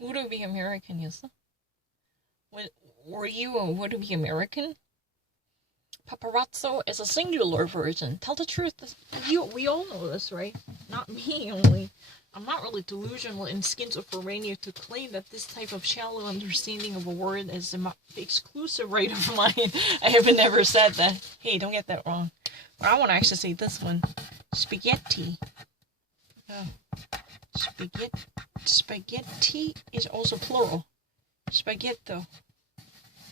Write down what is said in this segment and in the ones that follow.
would-be American이었어? Were you a would-be American? Paparazzo is a singular version. Tell the truth. We all know this, right? Not me only. I'm not really delusional and schizophrenia to claim that this type of shallow understanding of a word is the exclusive right of mine. I have never said that. Hey, don't get that wrong. Or I want to actually say this one. Spaghetti. Oh. Spaghetti is also plural. Spaghetto.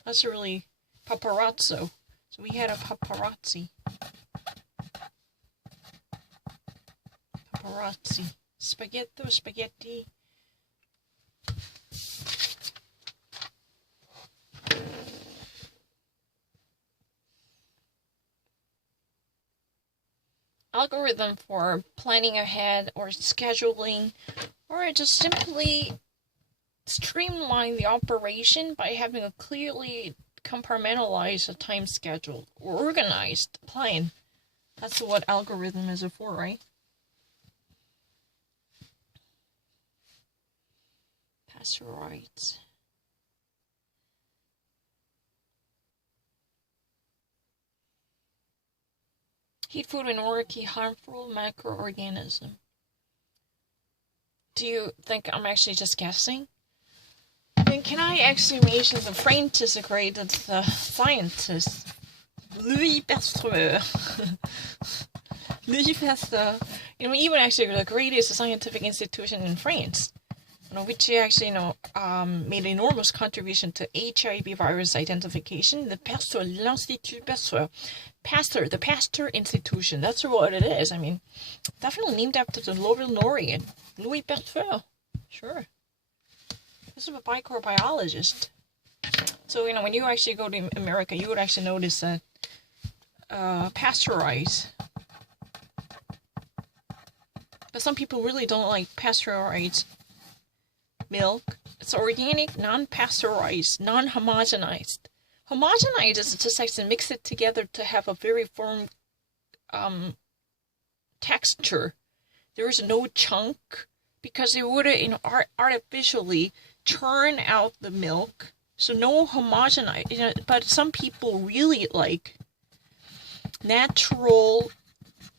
That's really paparazzo. So we had a paparazzi. Paparazzi. Spaghetto, spaghetti. Algorithm for planning ahead or scheduling, or just simply streamline the operation by having a clearly compartmentalized time schedule or organized plan. That's what algorithm is for, right? Pasteurites. Heat food and orky harmful microorganism. Do you think I'm actually just guessing? And can I actually mention the French is a great scientist, Louis Pasteur. Louis Pasteur, even actually the greatest scientific institution in France, which actually, made an enormous contribution to HIV virus identification. The Pasteur, l'Institut Pasteur. Pasteur, the Pasteur Institution. That's what it is. Definitely named after the L'Oreal, Louis Pasteur. Sure. This is a microbiologist. So, when you actually go to America, you would actually notice that pasteurize. But some people really don't like pasteurized milk. It's organic, non-pasteurized, non-homogenized. Homogenized is just actually mix it together to have a very firm texture. There is no chunk because it would artificially churn out the milk. So no homogenized. But some people really like natural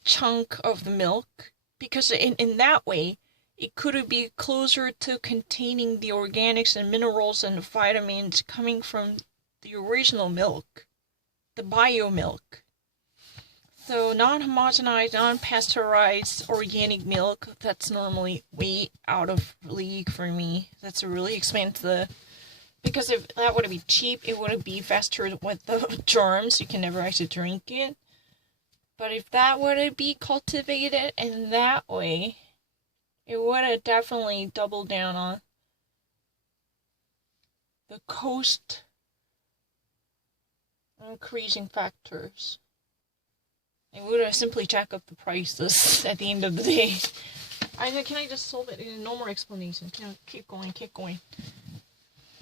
chunk of the milk because in that way it could be closer to containing the organics and minerals and vitamins coming from the original milk, the bio milk. So non-homogenized, non-pasteurized organic milk, that's normally way out of league for me. That's really expensive. Because if that would be cheap, it would be faster with the germs. You can never actually drink it. But if that would be cultivated in that way, it would have definitely doubled down on the cost increasing factors. It would have simply jack up the prices at the end of the day. Can I just solve it? No more explanation. Keep going.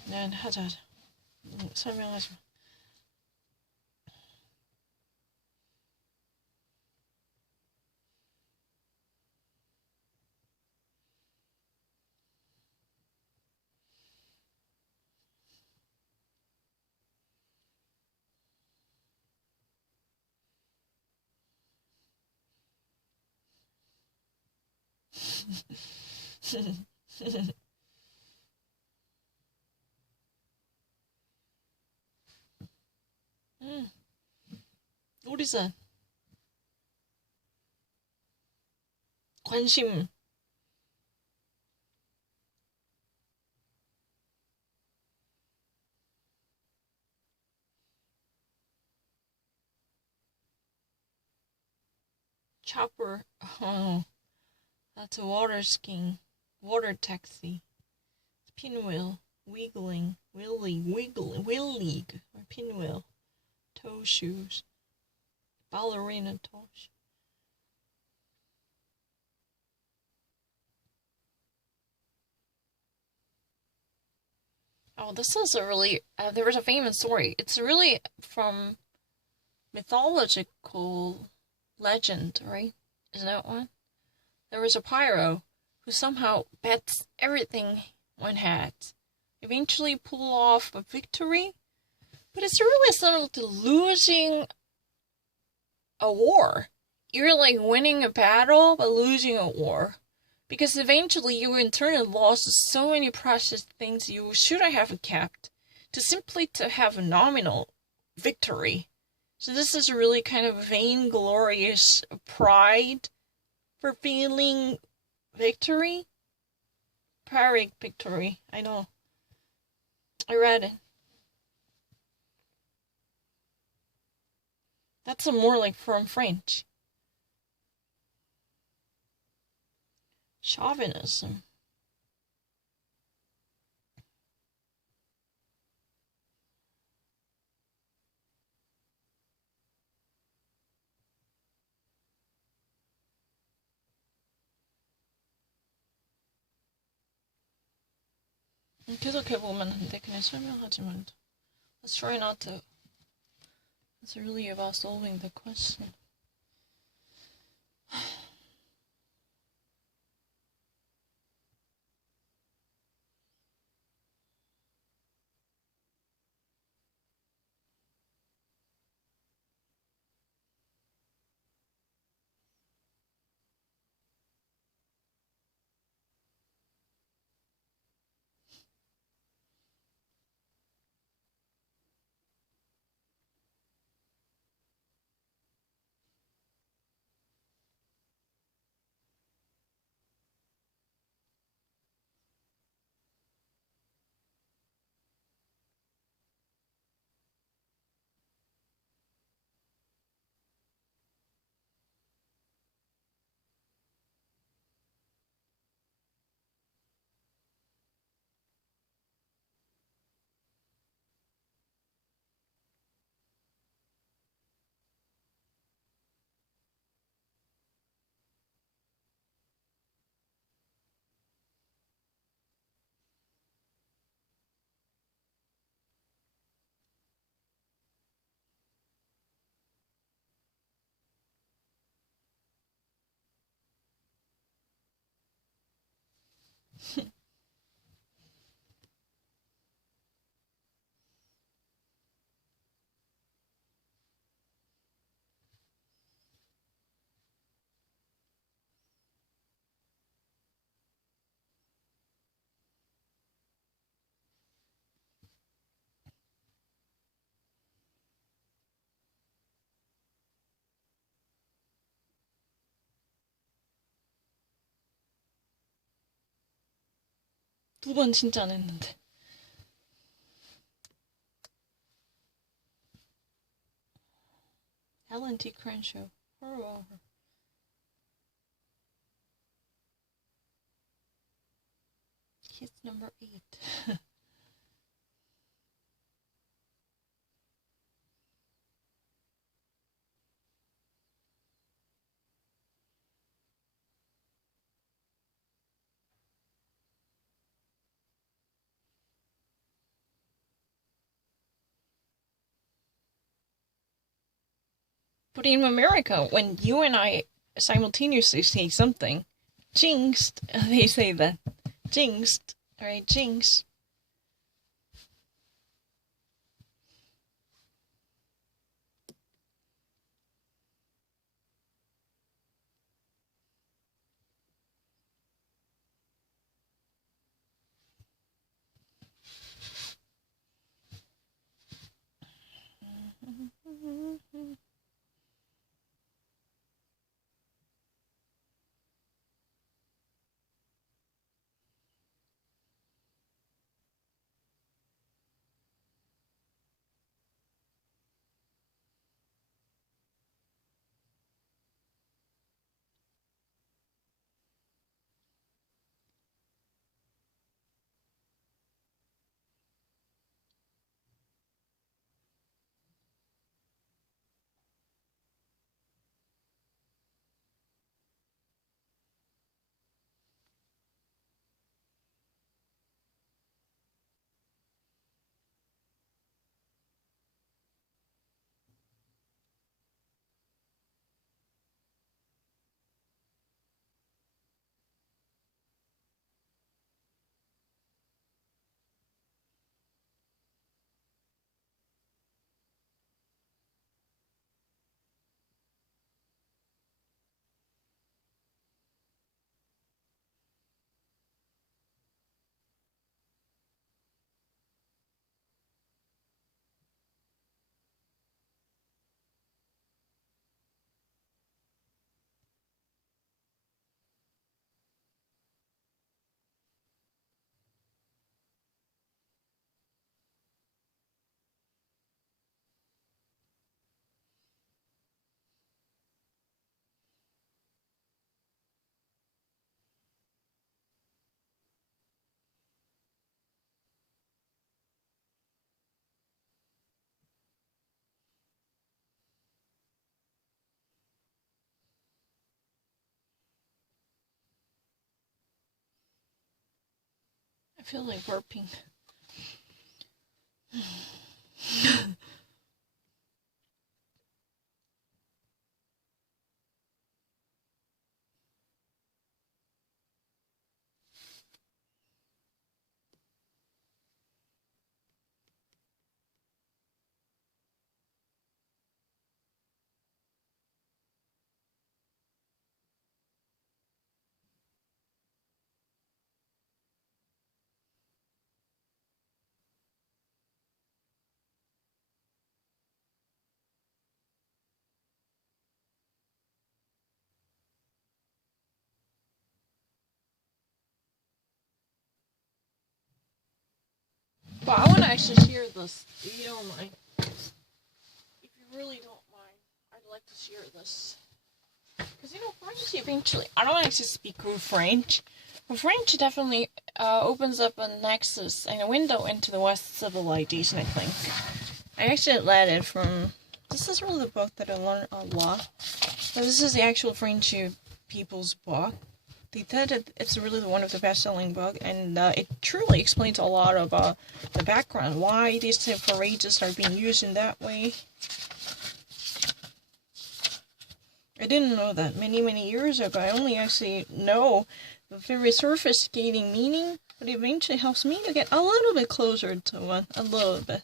난 하자. 설명하지 마. 오리산 관심 chopper. Oh, that's a water skiing, water taxi, pinwheel, wiggling, wheel league, or pinwheel, toe shoes, ballerina toe shoes. Oh, this is a really, there was a famous story. It's really from mythological legend, right? Isn't that one? There was a pyro who somehow bets everything one had eventually pull off a victory, but it's really similar to losing a war. You're like winning a battle but losing a war. Because eventually you in turn lost so many precious things you should have kept to simply to have a nominal victory. So this is really kind of vainglorious pride for feeling victory. Pyrrhic victory, I know. I read it. That's a more like from French. Chauvinism. 계속해보면 한데 그냥 설명하지 말자. Let's try not to. It's really about solving the question. 두 번 진짜 안 했는데. Helen T. Crenshaw. Horror. Kiss number 8. But in America, when you and I simultaneously say something, jinxed, they say that. Jinxed, alright, jinx. feel like burping. But I want to actually share this, if you don't mind. If you really don't mind, I'd like to share this. Because, French eventually, I don't actually speak good French, but French definitely opens up a nexus and a window into the West civilization, I think. I actually read it from, this is really the book that I learned a lot. But this is the actual French people's book. They said it's really one of the best-selling books, and it truly explains a lot about the background, why these type of phrases are being used in that way. I didn't know that many years ago. I only actually know the very surface-skating meaning, but it eventually helps me to get a little bit closer to one, a little bit.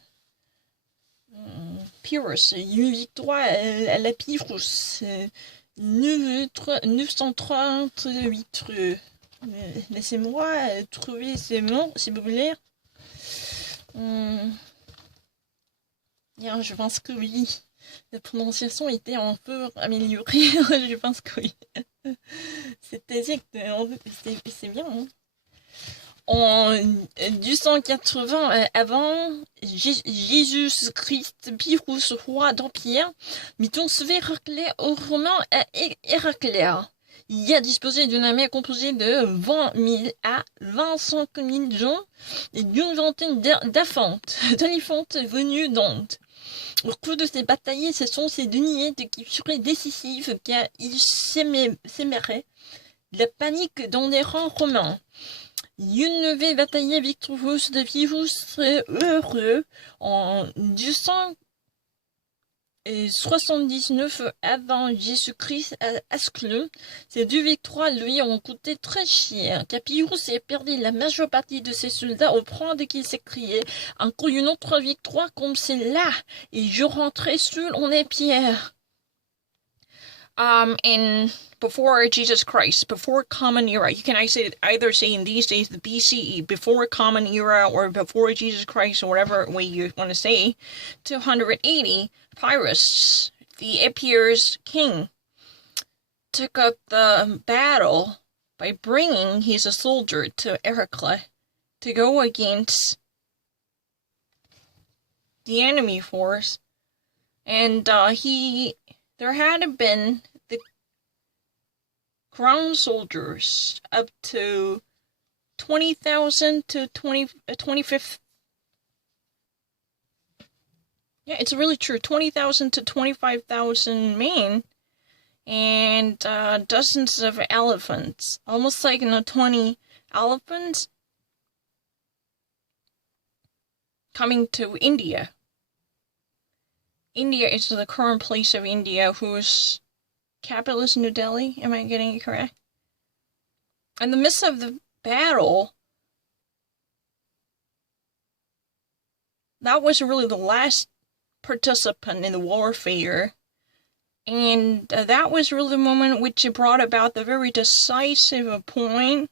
Pyrrhus, une victoire à la Pyrrhus. 938. Laissez-moi trouver ces mots, s'il vous plaît. Bien, je pense que oui. La prononciation était un peu améliorée. Je pense que oui. C'est bien. Hein? En 280 avant Jésus-Christ, Pyrrhus, roi d'Empire, mit transférer Héraclès aux Romains à Héraclès. Il a disposé d'une armée composée de 20 000 à 25 000 gens et d'une vingtaine d'éléphantes venus d'Inde. Au cours de ces batailles, ce sont ces deniers qui furent décisives car ils sémeraient la panique dans les rangs romains. Une bataille victorieuse de Pyrrhus heureux en 279 avant Jésus-Christ à Ascalon. Ces deux victoires lui ont coûté très cher, car Pyrrhus a perdu la majeure partie de ses soldats au point qu'il s'écriait « Encore une autre victoire comme celle-là, et je rentrais seul en pierre ». In before Jesus Christ, before Common Era, you can either say in these days the BCE, before Common Era, or before Jesus Christ, or whatever way you want to say, 280, Pyrrhus, the Epir's king, took up the battle by bringing his soldier to Heracles to go against the enemy force, and there had been the ground soldiers up to 20,000 to 25,000. Yeah, it's really true. 20,000 to 25,000 men and dozens of elephants. Almost like 20 elephants coming to India. India is the current place of India, whose capital is New Delhi. Am I getting it correct? In the midst of the battle, that was really the last participant in the warfare. And that was really the moment which brought about the very decisive point,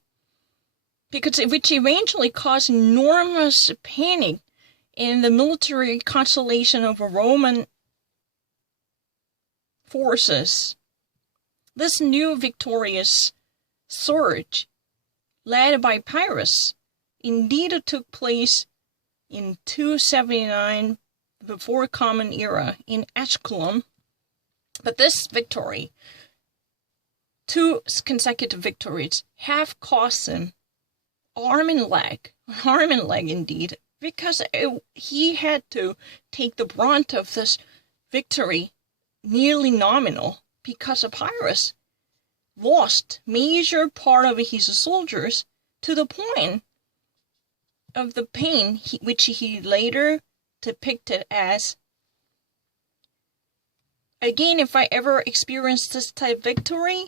which eventually caused enormous panic in the military constellation of Roman forces. This new victorious surge, led by Pyrrhus, indeed took place in 279 before Common Era in Ascalon. But this victory, two consecutive victories, have cost him arm and leg indeed, because he had to take the brunt of this victory, nearly nominal, because Pyrrhus lost major part of his soldiers to the point of the pain, which he later depicted as, again, if I ever experienced this type of victory,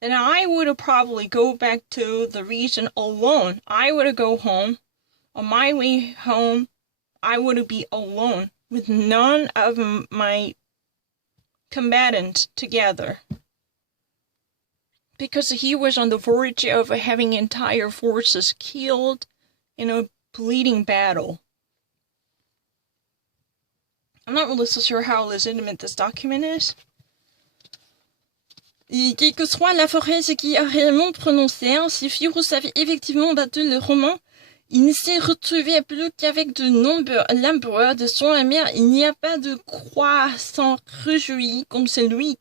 then I would probably go back to the region alone. I would go home. On my way home, I would be alone with none of my combatants together. Because he was on the verge of having entire forces killed in a bleeding battle. I'm not really so sure how legitimate this document is. Et quelle que soit la phrase qui a réellement prononcé, si Pyrrhus avait effectivement battu le Romain, il ne s'est retrouvé plus qu'avec de nombreux l'empereur de son mère. Il n'y a pas de croix sans réjouir comme celui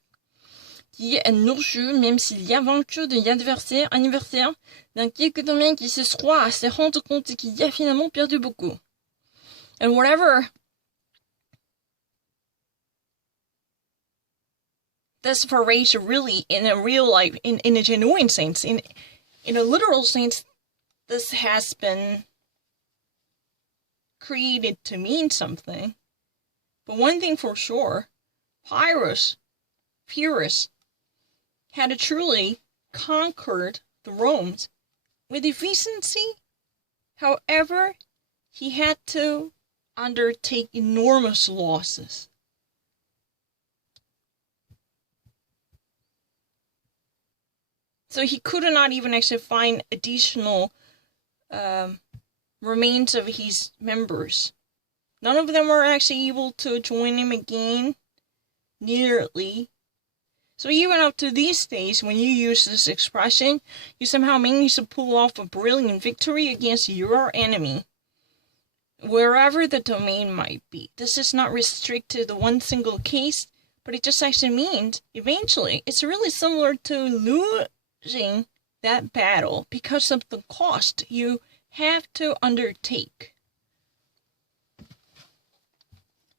qui est non-jeu, même s'il y a vaincu de l'adversaire anniversaire dans quelques domaines qui se soit à se rendre compte qu'il y a finalement perdu beaucoup. And whatever this phrase really, in a real life, in a genuine sense, in a literal sense, this has been created to mean something. But one thing for sure, Pyrrhus had truly conquered the Romans with efficiency. However, he had to undertake enormous losses. So he could not even actually find additional remains of his members. None of them were actually able to join him again, nearly. So even up to these days, when you use this expression, you somehow manage to pull off a brilliant victory against your enemy, wherever the domain might be. This is not restricted to one single case, but it just actually means, eventually, it's really similar to losing that battle because of the cost you have to undertake.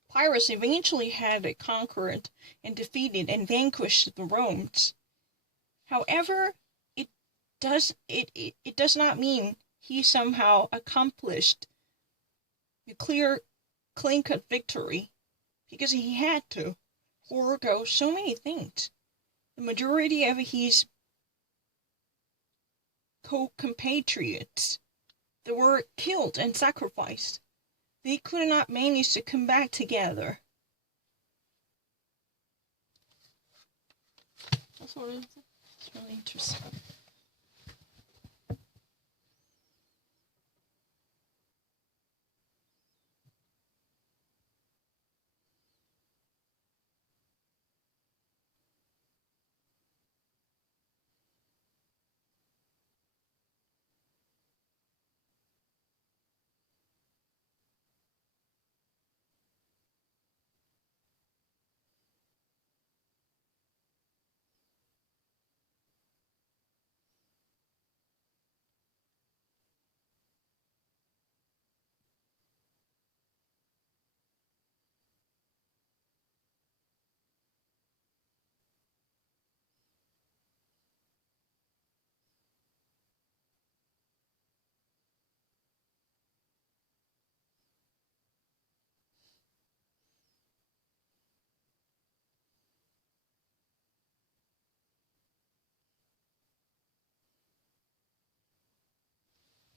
Pyrrhus eventually had conquered and defeated and vanquished the Romans. However, it does not mean he somehow accomplished a clear, clean-cut victory, because he had to forego so many things. The majority of his compatriots that were killed and sacrificed, they could not manage to come back together. That's what it is. It's really interesting.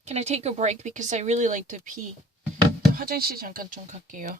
Can I take a break because I really like to pee? 화장실 잠깐 좀 갈게요.